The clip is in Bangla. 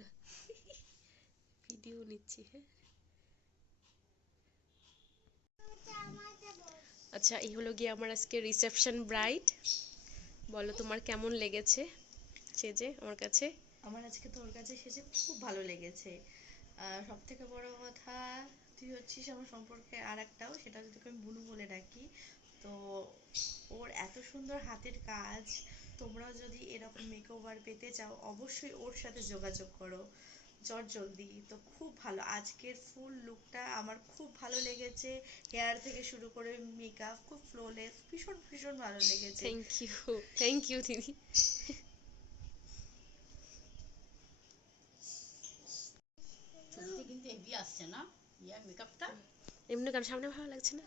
না, ভিডিও নিচ্ছি। হ্যাঁ, আচ্ছা, এই হলো গিয়ে আমার আজকে রিসেপশন ব্রাইড। বলো তোমার কেমন লেগেছে সেজে আমার কাছে? আমার আজকে তোর কাছে সেজে খুব ভালো লেগেছে। সব থেকে বড় কথা, তুই হচ্ছিস আমার সম্পর্কে আর একটাও, সেটা যদি তোকে আমি বুনু বলে ডাকি। তো ওর এত সুন্দর হাতের কাজ। তোমরাও যদি এরকম মেকওভার পেতে চাও অবশ্যই ওর সাথে যোগাযোগ করো চট জলদি। তো খুব ভালো, আজকের ফুল লুকটা আমার খুব ভালো লেগেছে। হেয়ার থেকে শুরু করে মেকআপ খুব ফ্লোলেস, ভীষণ ভীষণ ভালো লেগেছে। থ্যাংক ইউ, থ্যাংক ইউ দিদি। ছবিতে কিন্তু হেভি আসছে না, ইয়ার মেকআপটা। এমনি কারণ সামনে ভালো লাগছে না।